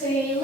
Сили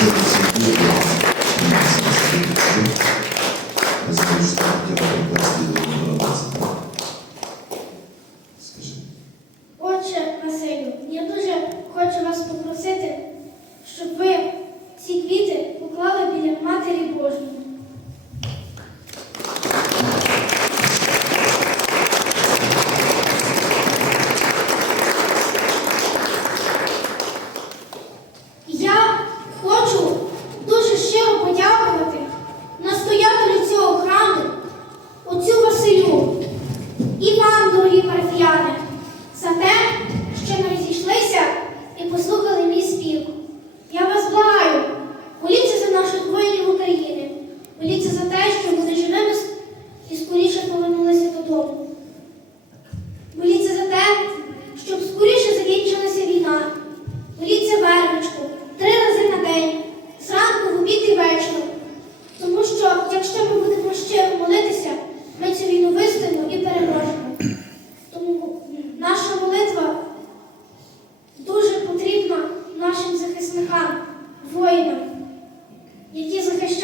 Thank you.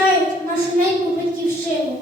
захищають нашу неньку батьківщину.